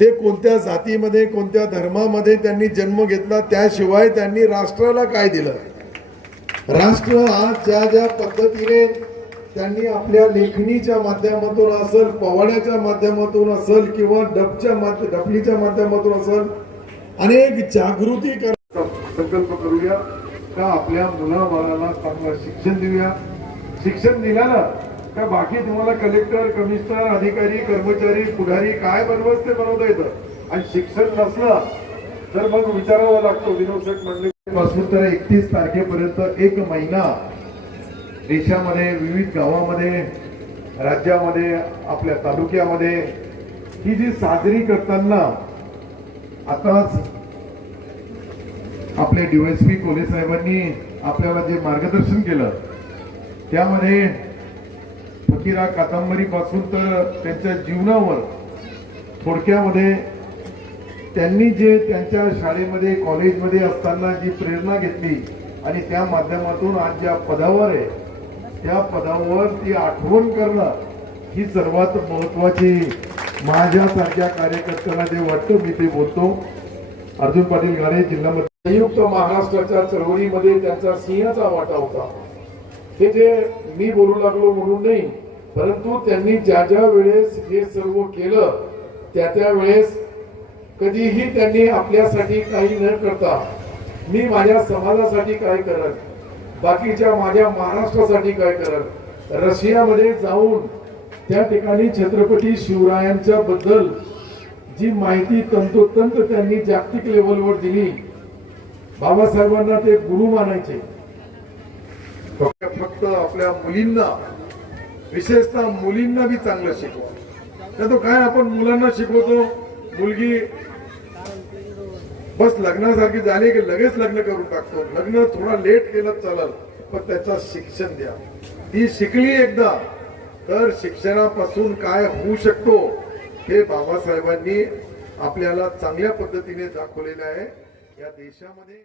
ते कोणत्या जातीमध्ये कोणत्या धर्मामध्ये त्यांनी जन्म घेतला त्याशिवाय त्यांनी राष्ट्राला काय दिलं? राष्ट्र आज ज्या ज्या पद्धतीने त्यांनी आपल्या लेखणीच्या माध्यमातून असेल पवाड्याच्या माध्यमातून असेल किंवा डबच्या माध्य डबलीच्या माध्यमातून असेल अनेक जागृती कर संकल्प करूया. का आपल्या मुलाबाळाला चांगलं शिक्षण देऊया? शिक्षण दिल्यानं का बाकी तुम्हाला कलेक्टर कमिशनर अधिकारी कर्मचारी पुढारी काय बनवत ते बनवता येतं. आणि शिक्षण नसलं तर मग विचारावा लागतो. विनोद शेठ म्हणले पासून तर एकतीस तारखेपर्यंत एक महिना देशामध्ये विविध गावामध्ये राज्यामध्ये आपल्या तालुक्यामध्ये ही जी साजरी करताना आताच आपले डीवायसपी कोले साहेबांनी आपल्याला जे मार्गदर्शन केलं त्यामध्ये किरा कादंबरी पासून तर त्यांच्या जीवनावर थोडक्यामध्ये त्यांनी जे त्यांच्या शाळेमध्ये कॉलेजमध्ये असताना जी प्रेरणा घेतली आणि त्या माध्यमातून आज ज्या पदावर आहे त्या पदावर ती आठवण करणं ही सर्वात महत्वाची माझ्यासारख्या कार्यकर्त्यांना जे वाटतं मी ते बोलतो. अर्जुन पाटील गाणे जिल्हा संयुक्त महाराष्ट्राच्या चळवळीमध्ये त्यांचा सिंहाचा वाटा होता. हे जे मी बोलू लागलो म्हणून नाही परंतु त्यांनी ज्या ज्या वेळेस हे सर्व केलं त्या त्या वेळेस कधीही त्यांनी आपल्यासाठी काही न करता मी माझ्या समाजासाठी काय करत बाकीच्या माझ्या महाराष्ट्रासाठी काय करत रशियामध्ये जाऊन त्या ठिकाणी छत्रपती शिवरायांच्या बद्दल जी माहिती तंतोतंत त्यांनी जागतिक लेवलवर दिली बाबासाहेबांना ते गुरु मानायचे. फक्त आपल्या मुलींना विशेषतः मुलींना बी चांगलं शिकवा. तर तो काय आपण मुलांना शिकवतो मुलगी बस लग्नासारखी झाली की लगेच लग्न करून टाकतो. लग्न थोडा लेट केलं चालल पण त्याचं शिक्षण द्या. ती शिकली एकदा तर शिक्षणापासून काय होऊ शकतो हे बाबासाहेबांनी आपल्याला चांगल्या पद्धतीने दाखवलेलं आहे. या देशामध्ये